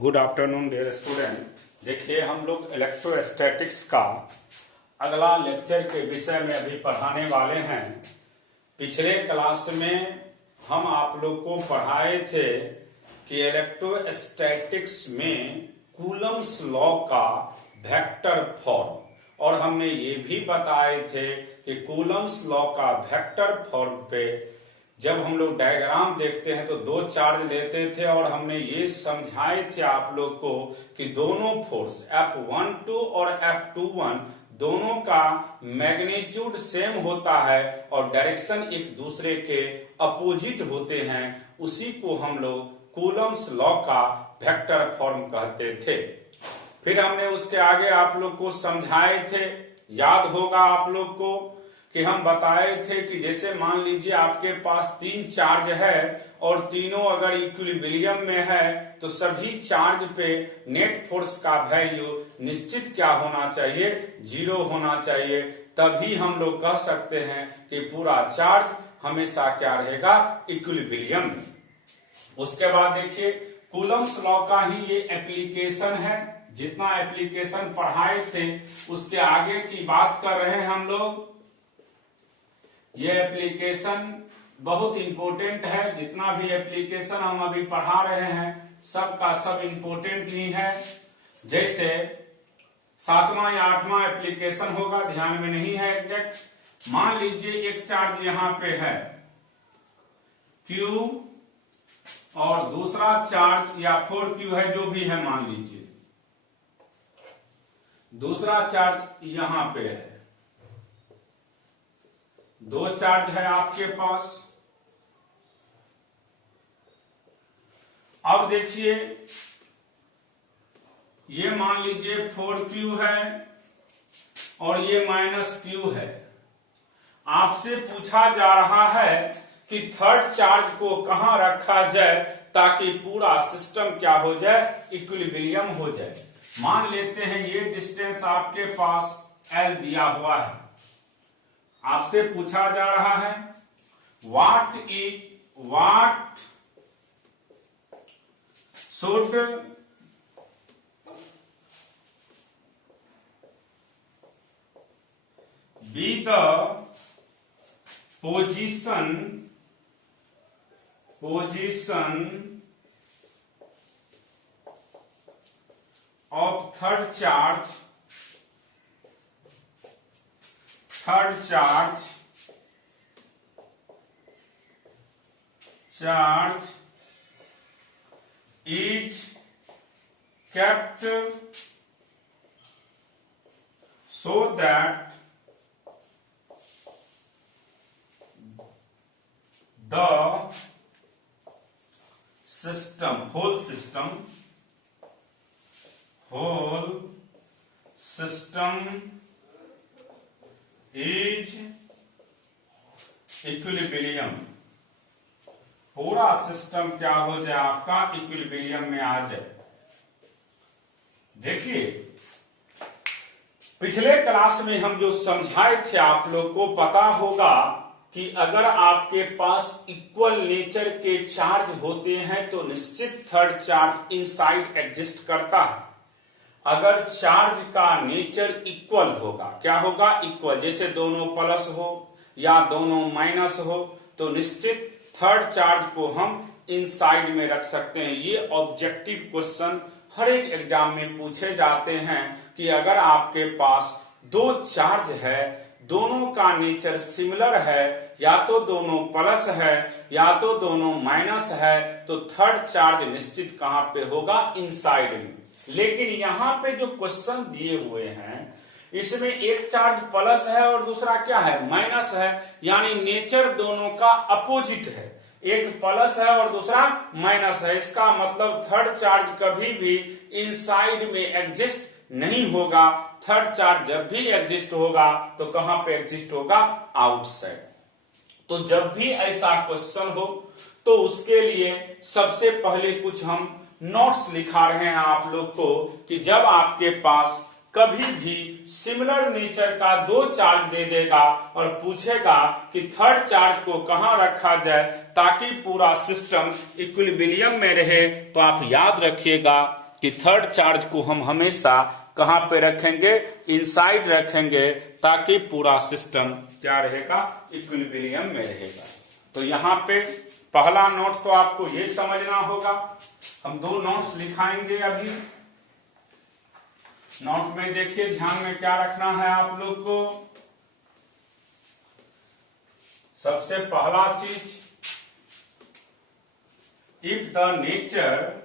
Good afternoon dear student. देखिए हम लोग इलेक्ट्रोस्टैटिक्स का अगला लेक्चर के विषय में अभी पढ़ाने वाले हैं। पिछले क्लास में हम आप लोग को पढ़ाए थे कि इलेक्ट्रोस्टैटिक्स में कूलम्स लॉ का वेक्टर फॉर्म, और हमने ये भी बताए थे कि कूलम्स लॉ का वेक्टर फॉर्म पे जब हम लोग डायग्राम देखते हैं तो दो चार्ज लेते थे, और हमने ये समझाए थे आप लोग को कि दोनों फोर्स F12 और F21 दोनों का मैग्नीट्यूड सेम होता है और डायरेक्शन एक दूसरे के अपोजिट होते हैं। उसी को हम लोग कूलम्स लॉ का वेक्टर फॉर्म कहते थे। फिर हमने उसके आगे आप लोग को समझाए थे, याद होगा आप लोग को, कि हम बताए थे कि जैसे मान लीजिए आपके पास तीन चार्ज है और तीनों अगर इक्विलिब्रियम में है तो सभी चार्ज पे नेट फोर्स का वैल्यू निश्चित क्या होना चाहिए, 0 होना चाहिए। तभी हम लोग कह सकते हैं कि पूरा चार्ज हमेशा क्या रहेगा, इक्विलिब्रियम में। उसके बाद देखिए कूलम्स लॉ का ही ये एप्लीकेशन है। जितना एप्लीकेशन पढ़ाए थे उसके आगे की बात कर रहे हैं हम लोग। ये एप्लीकेशन बहुत इंपॉर्टेंट है। जितना भी एप्लीकेशन हम अभी पढ़ा रहे हैं सब का सब इंपॉर्टेंट ही है। जैसे 7वां या 8वां एप्लीकेशन होगा, ध्यान में नहीं है एग्जैक्ट। मान लीजिए एक चार्ज यहां पे है Q और दूसरा चार्ज या 4Q है, जो भी है, मान लीजिए दूसरा चार्ज यहां पे है। दो चार्ज है आपके पास। अब देखिए ये मान लीजिए 4Q है और ये -Q है। आपसे पूछा जा रहा है कि थर्ड चार्ज को कहां रखा जाए ताकि पूरा सिस्टम क्या हो जाए, इक्विलिब्रियम हो जाए। मान लेते हैं ये डिस्टेंस आपके पास L दिया हुआ है। आपसे पूछा जा रहा है what should be the position of third charge is kept so that the whole system is equilibrium. पूरा सिस्टम क्या हो जाए, आपका इक्विलिब्रियम में आ जाए। देखिए पिछले क्लास में हम जो समझाए थे आप लोग को पता होगा कि अगर आपके पास इक्वल नेचर के चार्ज होते हैं तो निश्चित थर्ड चार्ज इनसाइड एग्जिस्ट करता है। अगर चार्ज का नेचर इक्वल होगा, क्या होगा, इक्वल, जैसे दोनों प्लस हो या दोनों माइनस हो, तो निश्चित थर्ड चार्ज को हम इनसाइड में रख सकते हैं। ये ऑब्जेक्टिव क्वेश्चन हर एक एग्जाम में पूछे जाते हैं कि अगर आपके पास दो चार्ज है, दोनों का नेचर सिमिलर है, या तो दोनों प्लस है या तो दोनों माइनस है, तो थर्ड चार्ज निश्चित कहां पे होगा, इनसाइड में। लेकिन यहां पे जो क्वेश्चन दिए हुए हैं इसमें एक चार्ज प्लस है और दूसरा क्या है, माइनस है, यानी नेचर दोनों का अपोजिट है। एक प्लस है और दूसरा माइनस है। इसका मतलब थर्ड चार्ज कभी भी इनसाइड में एग्जिस्ट नहीं होगा। थर्ड चार्ज जब भी एग्जिस्ट होगा तो कहां पे एग्जिस्ट होगा, आउटसाइड। तो जब भी ऐसा क्वेश्चन हो तो उसके लिए सबसे पहले कुछ हम नोट्स लिखा रहे हैं आप लोग को कि जब आपके पास कभी भी सिमिलर नेचर का दो चार्ज दे देगा और पूछेगा कि थर्ड चार्ज को कहां रखा जाए ताकि पूरा सिस्टम इक्विलिब्रियम में रहे, तो आप याद रखिएगा कि थर्ड चार्ज को हम हमेशा कहां पे रखेंगे, इनसाइड रखेंगे, ताकि पूरा सिस्टम क्या रहेगा, इक्विलिब्रियम में रहेगा। तो यहाँ पे पहला नोट तो आपको ये समझना होगा। हम दो नोट्स लिखाएंगे अभी। नोट में देखिए, ध्यान में क्या रखना है आप लोग को। सबसे पहला चीज, इफ द नेचर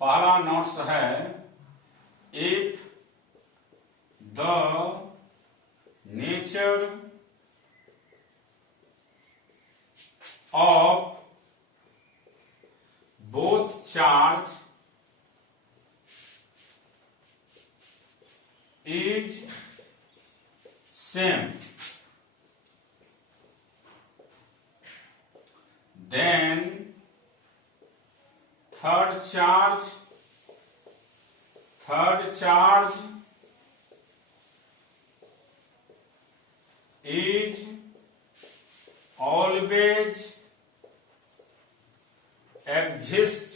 पहला नोट्स है, if the nature of both charge is same, then third charge is always exist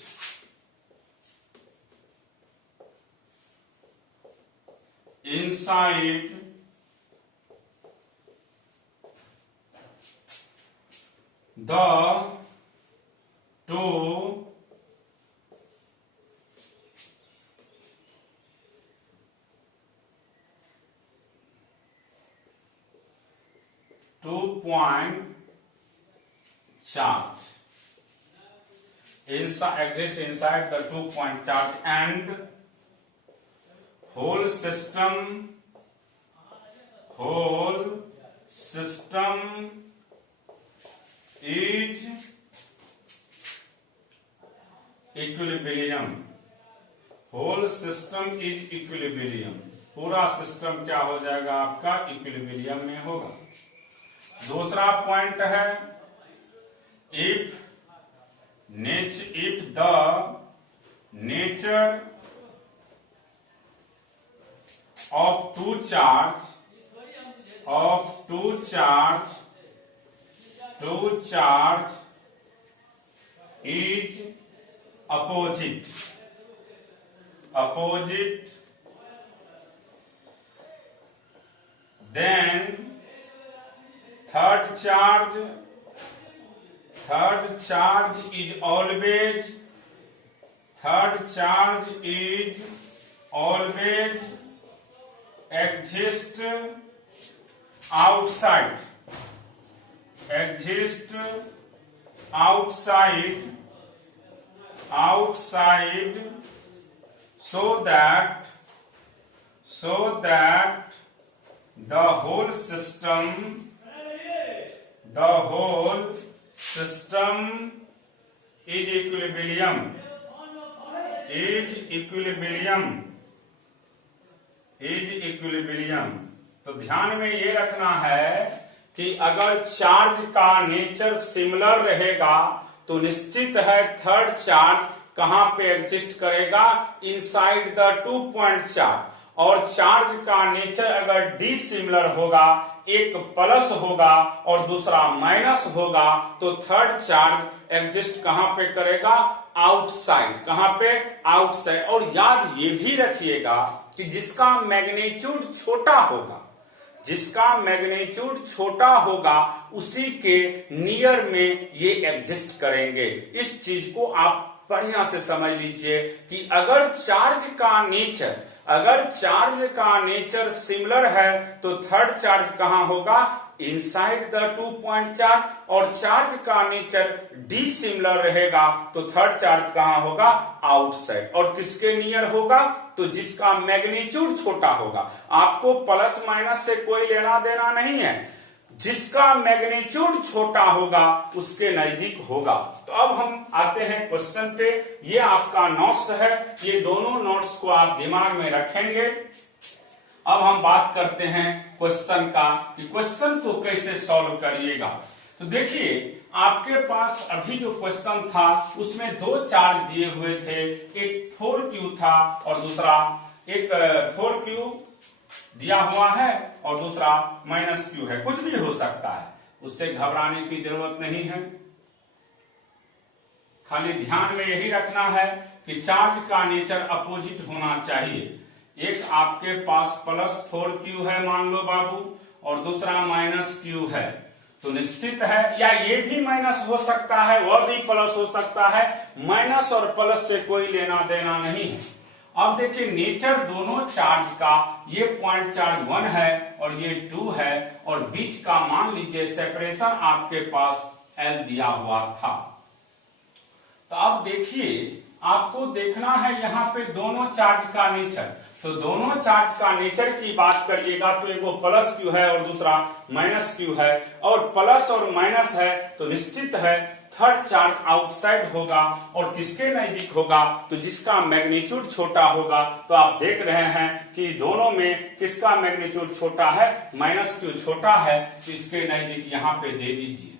inside the two point charge exist inside the 2 point charge, and whole system is equilibrium. whole system is equilibrium. पूरा system क्या हो जाएगा आपका, equilibrium में होगा। दूसरा point है, if the nature of two charge is opposite, then third charge is always exist outside so that the whole system is equilibrium. तो ध्यान में ये रखना है कि अगर चार्ज का नेचर सिमिलर रहेगा तो निश्चित है थर्ड चार्ज कहां पे एग्जिस्ट करेगा, इनसाइड द 2 पॉइंट चार्ज। और चार्ज का नेचर अगर डिसिमिलर होगा, एक प्लस होगा और दूसरा माइनस होगा, तो थर्ड चार्ज एग्जिस्ट कहां पे करेगा, आउटसाइड। कहां पे, आउटसाइड। और याद ये भी रखिएगा कि जिसका मैग्नीट्यूड छोटा होगा उसी के नियर में ये एग्जिस्ट करेंगे। इस चीज को आप बढ़िया से समझ लीजिए कि अगर चार्ज का नेचर सिमिलर है तो थर्ड चार्ज कहां होगा, इनसाइड द 2 पॉइंट चार्ज। और चार्ज का नेचर डिसिमिलर रहेगा तो थर्ड चार्ज कहां होगा, आउटसाइड। और किसके नियर होगा, तो जिसका मैग्नीट्यूड छोटा होगा। आपको प्लस माइनस से कोई लेना देना नहीं है, जिसका मैग्नीट्यूड छोटा होगा उसके नजदीक होगा। तो अब हम आते हैं क्वेश्चन पे। ये आपका नोट्स है, ये दोनों नोट्स को आप दिमाग में रखेंगे। अब हम बात करते हैं क्वेश्चन का, कि क्वेश्चन को कैसे सॉल्व करिएगा। तो देखिए, आपके पास अभी जो क्वेश्चन था उसमें दो चार्ज दिए हुए थे, एक 4q था और दूसरा एक 4q दिया हुआ है और दूसरा -q है। कुछ भी हो सकता है, उससे घबराने की जरूरत नहीं है। खाली ध्यान में यही रखना है कि चार्ज का नेचर अपोजिट होना चाहिए। एक आपके पास +4q है मान लो बाबू, और दूसरा -q है, तो निश्चित है, या ये भी माइनस हो सकता है, वह भी प्लस हो सकता है, माइनस और प्लस से कोई लेना देना नहीं है। अब देखिए नेचर दोनों चार्ज का, ये पॉइंट चार्ज 1 है और ये 2 है, और बीच का मान लीजिए सेपरेशन आपके पास L दिया हुआ था। तो अब देखिए आपको देखना है यहाँ पे दोनों चार्ज का नेचर। तो दोनों चार्ज का नेचर की बात करिएगा तो एक +q है और दूसरा -q है, और प्लस और माइनस है तो निश्चित है थर्ड चार्ज आउटसाइड होगा, और किसके नजदीक होगा, तो जिसका मैग्नीट्यूड छोटा होगा। तो आप देख रहे हैं कि दोनों में किसका मैग्नीट्यूड छोटा है, -q छोटा है, तो इसके नजदीक यहाँ पे दे दीजिए।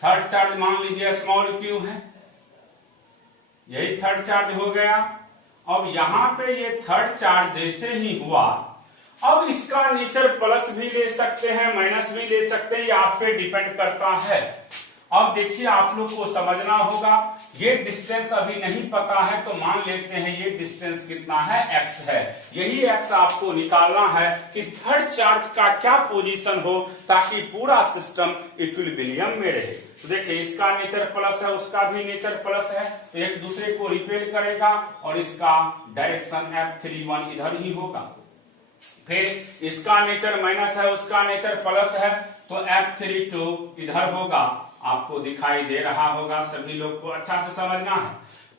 थर्ड चार्ज मान लीजिए q है, यही थर्ड चार्ज हो गया। अब यहाँ पे ये थर्ड चार्ज जैसे ही हुआ, अब इसका नेचर प्लस भी ले सकते हैं, माइनस भी ले सकते हैं, ये आप पे डिपेंड करता है। अब देखिए आप लोग को समझना होगा, ये डिस्टेंस अभी नहीं पता है, तो मान लेते हैं ये डिस्टेंस कितना है, x है। यही x आपको निकालना है कि थर्ड चार्ज का क्या पोजीशन हो, ताकि पूरा सिस्टम इक्विलिब्रियम में रहे। तो देखिए इसका नेचर प्लस है, उसका भी नेचर प्लस है, तो एक दूसरे को रिपेल करेगा, और इसका डायरेक्शन F31 इधर ही होगा। फिर इसका नेचर माइनस है, उसका नेचर प्लस है, तो F32 इधर होगा। आपको दिखाई दे रहा होगा, सभी लोग को अच्छा से समझना है,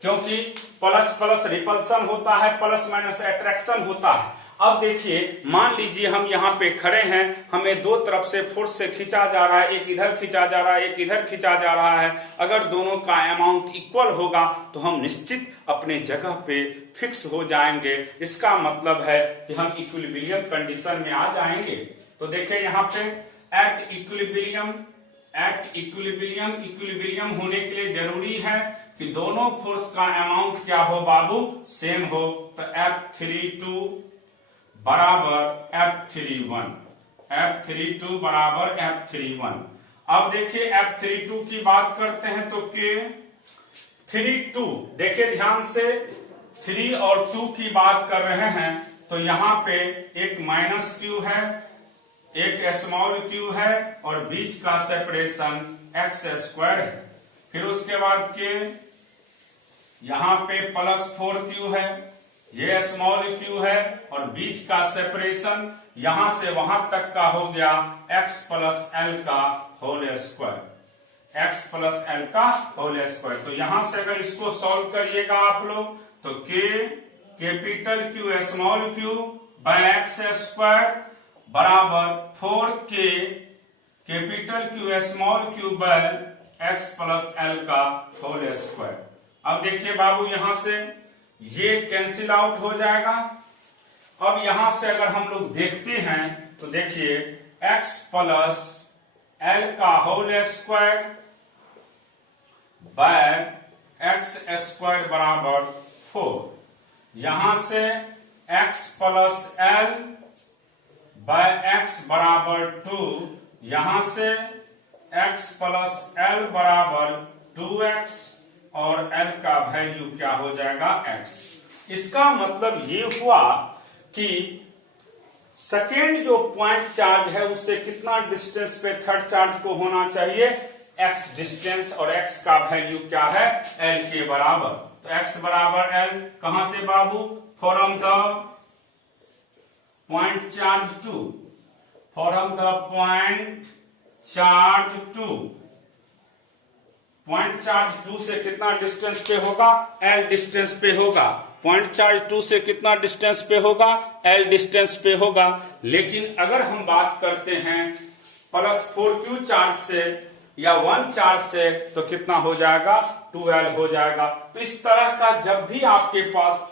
क्योंकि प्लस प्लस रिपल्सन होता है, प्लस माइनस अट्रैक्शन होता है। अब देखिए मान लीजिए हम यहाँ पे खड़े हैं, हमें दो तरफ से फोर्स से खींचा जा रहा है, एक इधर खींचा जा रहा है, एक इधर खींचा जा रहा है। अगर दोनों का अमाउंट इक्वल होगा तो हम निश्चित अपने जगह पे फिक्स हो जाएंगे। इसका मतलब है कि हम इक्विलिब्रियम कंडीशन में आ जाएंगे। तो देखिए यहाँ पे एट इक्विलिब्रियम होने के लिए जरूरी है कि दोनों फोर्स का अमाउंट क्या हो बाबू, सेम हो। तो F32 बराबर F31 बराबर F31। अब देखिए F32 की बात करते हैं तो K32, देखिए ध्यान से 3 और 2 की बात कर रहे हैं, तो यहाँ पे एक -q है, एक q है, और बीच का सेपरेशन x² है। फिर उसके बाद के यहाँ पे +4q है, ये q है, और बीच का सेपरेशन यहां से वहां तक का हो गया x + l का होल स्क्वायर। तो यहां से अगर इसको सॉल्व करिएगा आप लोग, तो कैपिटल Q बाय x² बराबर 4k capital Q by x + l का होल स्क्वायर। अब देखिए बाबू यहां से ये कैंसिल आउट हो जाएगा। अब यहां से अगर हम लोग देखते हैं तो देखिए x + l का होल स्क्वायर बाय x² बराबर 4। यहां से x + l बाय x बराबर 2, यहां से x + l बराबर 2x, और l का वैल्यू क्या हो जाएगा, x। इसका मतलब ये हुआ कि सेकेंड जो पॉइंट चार्ज है उससे कितना डिस्टेंस पे थर्ड चार्ज को होना चाहिए, x डिस्टेंस, और x का वैल्यू क्या है, l के बराबर। तो x बराबर l कहां से बाबू, from the point charge to, from the point charge to, point charge 2 से कितना डिस्टेंस पे होगा, l डिस्टेंस पे होगा। पॉइंट चार्ज 2 से कितना डिस्टेंस पे होगा, l डिस्टेंस पे होगा। लेकिन अगर हम बात करते हैं +4q चार्ज से या 1 चार्ज से, तो कितना हो जाएगा, 2l हो जाएगा। तो इस तरह का जब भी आपके पास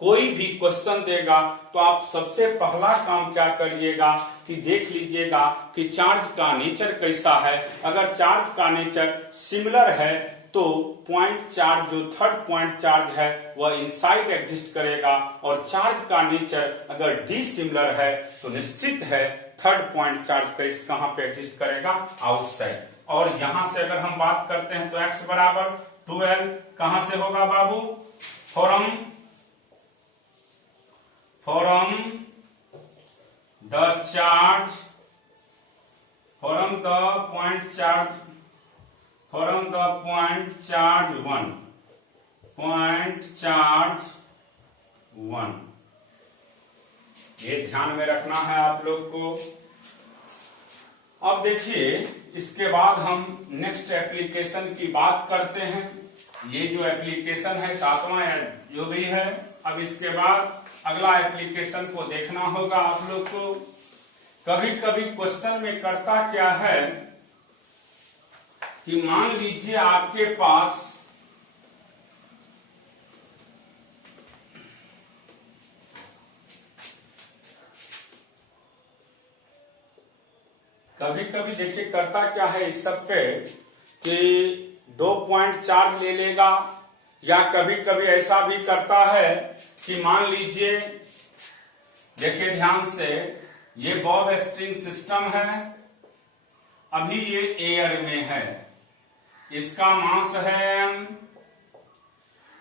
कोई भी क्वेश्चन देगा तो आप सबसे पहला काम क्या करिएगा कि देख लीजिएगा कि चार्ज का नेचर कैसा है। अगर चार्ज का नेचर सिमिलर है तो पॉइंट चार्ज जो थर्ड पॉइंट चार्ज है वह इनसाइड एग्जिस्ट करेगा, और चार्ज का नेचर अगर डिसिमिलर है तो निश्चित है थर्ड पॉइंट चार्ज कहां पे एग्जिस्ट करेगा, आउटसाइड। और यहां से अगर हम बात करते हैं तो x बराबर 12 कहां से होगा बाबू? From the charge from the point charge 1 ये ध्यान में रखना है आप लोग को। अब देखिए इसके बाद हम नेक्स्ट एप्लीकेशन की बात करते हैं। ये जो एप्लीकेशन है 7वां या जो भी है, अब इसके बाद अगला एप्लीकेशन को देखना होगा आप लोग को। कभी कभी क्वेश्चन में करता क्या है कि मान लीजिए आपके पास कभी कभी देखिए करता क्या है इस सब पे कि 2 पॉइंट चार्ज ले लेगा, या कभी कभी ऐसा भी करता है कि मान लीजिए देखिए ध्यान से, ये बॉब स्ट्रिंग सिस्टम है, अभी ये एयर में है, इसका मास है m,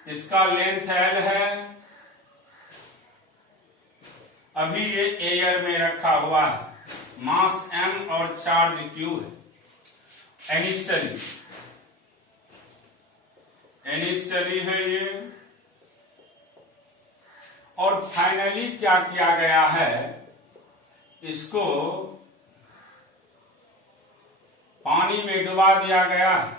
इसका लेंथ l है, अभी ये एयर में रखा हुआ है, मास m और चार्ज q है। इनिशियली है ये, और फाइनली क्या किया गया है, इसको पानी में डुबा दिया गया है।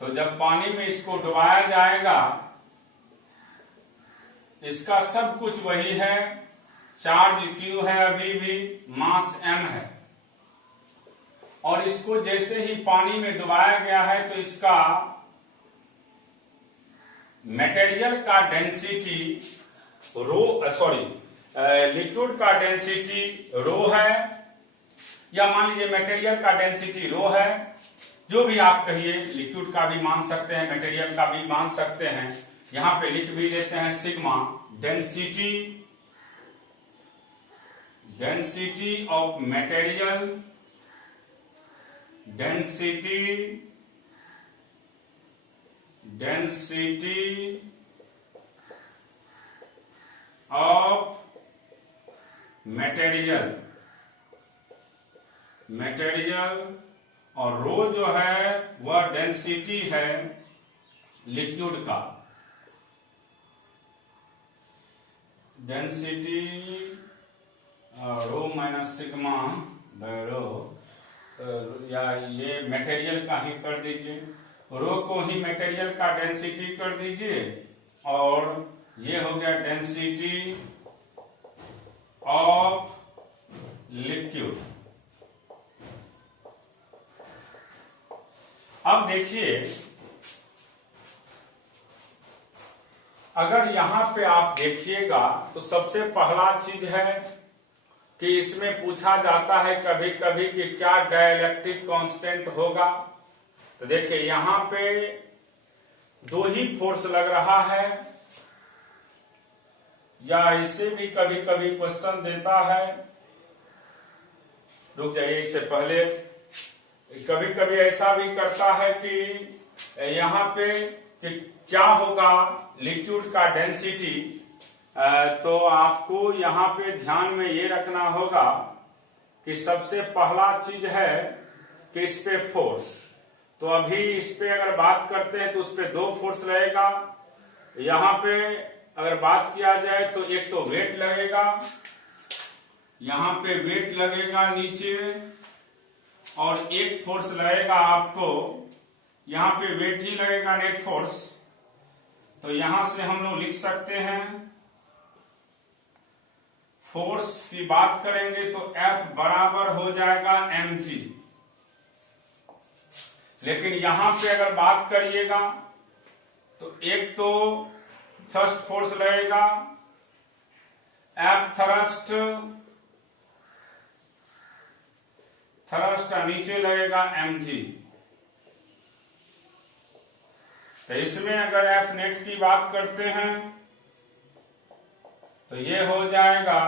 तो जब पानी में इसको डुबाया जाएगा, इसका सब कुछ वही है, चार्ज q है, अभी भी मास m है, और इसको जैसे ही पानी में डुबाया गया है तो इसका मटेरियल का डेंसिटी लिक्विड का डेंसिटी रो है, या मान लीजिए मटेरियल का डेंसिटी रो है, जो भी आप कहिए, लिक्विड का भी मान सकते हैं, मटेरियल का भी मान सकते हैं। यहां पे लिख भी देते हैं sigma, density of material, density of material, और रो जो है वह डेंसिटी है लिक्विड का, density rho minus sigma by rho, या ये मटेरियल का ही कर दीजिए, रो को ही मटेरियल का डेंसिटी कर दीजिए, और ये हो गया डेंसिटी ऑफ लिक्विड। अब देखिए, अगर यहां पे आप देखिएगा तो सबसे पहला चीज है कि इसमें पूछा जाता है कभी कभी कि क्या डाइलेक्ट्रिक कांस्टेंट होगा। तो देखिए यहां पे 2 ही फोर्स लग रहा है, या इससे भी कभी कभी क्वेश्चन देता है, रुक जाइए, इससे पहले कभी कभी ऐसा भी करता है कि यहां पे कि क्या होगा लिक्विड का डेंसिटी। तो आपको यहां पे ध्यान में ये रखना होगा कि सबसे पहला चीज है कि इस पे फोर्स, तो अभी इस पे अगर बात करते हैं तो उस पे 2 फोर्स रहेगा। यहां पे अगर बात किया जाए तो एक तो वेट लगेगा, यहां पे वेट लगेगा नीचे, और एक फोर्स लगेगा आपको, यहां पे वेट ही लगेगा, नेट फोर्स। तो यहां से हम लोग लिख सकते हैं, फोर्स की बात करेंगे तो F बराबर हो जाएगा mg। लेकिन यहां पे अगर बात करिएगा तो एक तो थ्रस्ट फोर्स लगेगा, F थ्रस्ट नीचे लगेगा mg। तो इसमें अगर F नेट की बात करते हैं तो ये हो जाएगा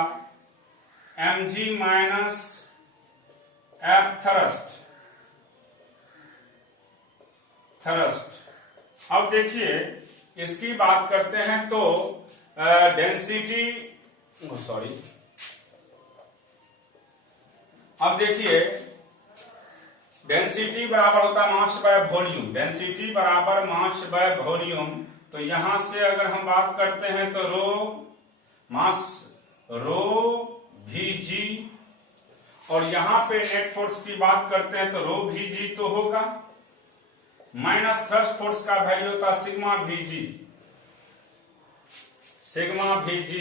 mg माइनस F थ्रस्ट। अब देखिए इसकी बात करते हैं तो डेंसिटी, सॉरी, अब देखिए डेंसिटी बराबर होता है मास बाय वॉल्यूम, डेंसिटी बराबर मास बाय वॉल्यूम। तो यहां से अगर हम बात करते हैं तो रो मास रो Vg, और यहां पे नेट फोर्स की बात करते हैं तो रो Vg तो होगा, माइनस थ्रस्ट फोर्स का वैल्यू होता सिग्मा Vg, सिग्मा Vg।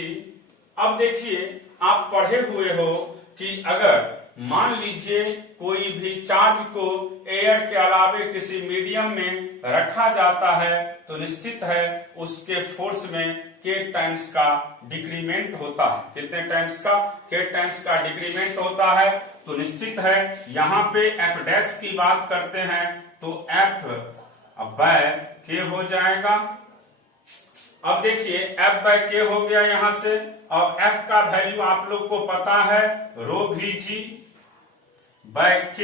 अब देखिए आप पढ़े हुए हो कि अगर मान लीजिए कोई भी चार्ज को एयर के अलावे किसी मीडियम में रखा जाता है तो निश्चित है उसके फोर्स में k टाइम्स का डिक्रीमेंट होता है। कितने टाइम्स का? k टाइम्स का डिक्रीमेंट होता है। तो निश्चित है यहां पे F डैश की बात करते हैं तो F बाय k हो जाएगा। अब देखिए F बाय k हो गया यहां से, और F का वैल्यू आप लोग को पता है रो Vg बाय k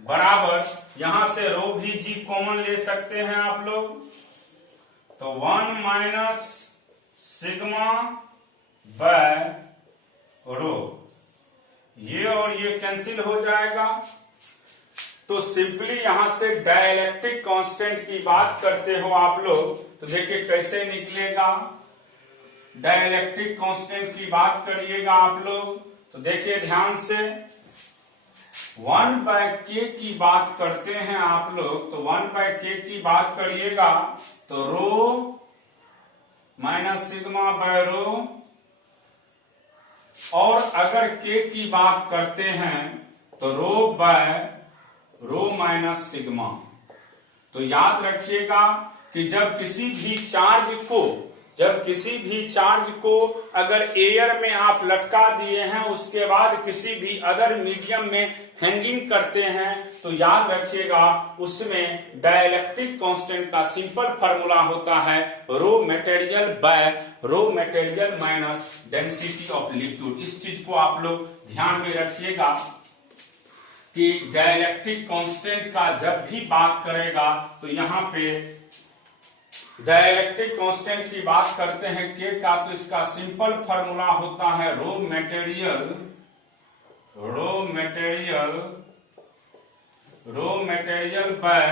बराबर, यहां से रो Vg कॉमन ले सकते हैं आप लोग, तो 1 माइनस सिग्मा बाय रो, ये और ये कैंसिल हो जाएगा। तो सिंपली यहां से डाइलेक्ट्रिक कांस्टेंट की बात करते हो आप लोग तो देखिए कैसे निकलेगा। डाइलेक्ट्रिक कांस्टेंट की बात करिएगा आप लोग तो देखिए ध्यान से 1 बाय k की बात करते हैं आप लोग, तो 1 बाय k की बात करिएगा तो रो माइनस सिग्मा बाय रो, और अगर k की बात करते हैं तो रो बाय रो माइनस सिग्मा। तो याद रखिएगा कि जब किसी भी चार्ज को अगर एयर में आप लटका दिए हैं उसके बाद किसी भी अदर मीडियम में हैंगिंग करते हैं तो याद रखिएगा उसमें डाइलेक्ट्रिक कांस्टेंट का सिंपल फार्मूला होता है raw material by raw material minus density of liquid. इस चीज को आप लोग ध्यान में रखिएगा कि डाइलेक्ट्रिक कांस्टेंट का जब भी बात करेगा तो यहां पे डाइलेक्ट्रिक कांस्टेंट की बात करते हैं k का, तो इसका सिंपल फार्मूला होता है raw material by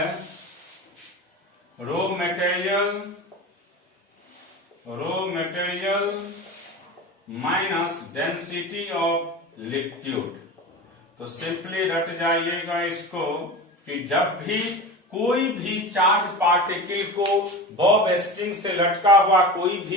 raw material minus density of liquid. तो सिंपली रट जाइएगा इसको कि जब भी कोई भी चार्ज पार्टिकल को बॉब स्ट्रिंग से लटका हुआ कोई भी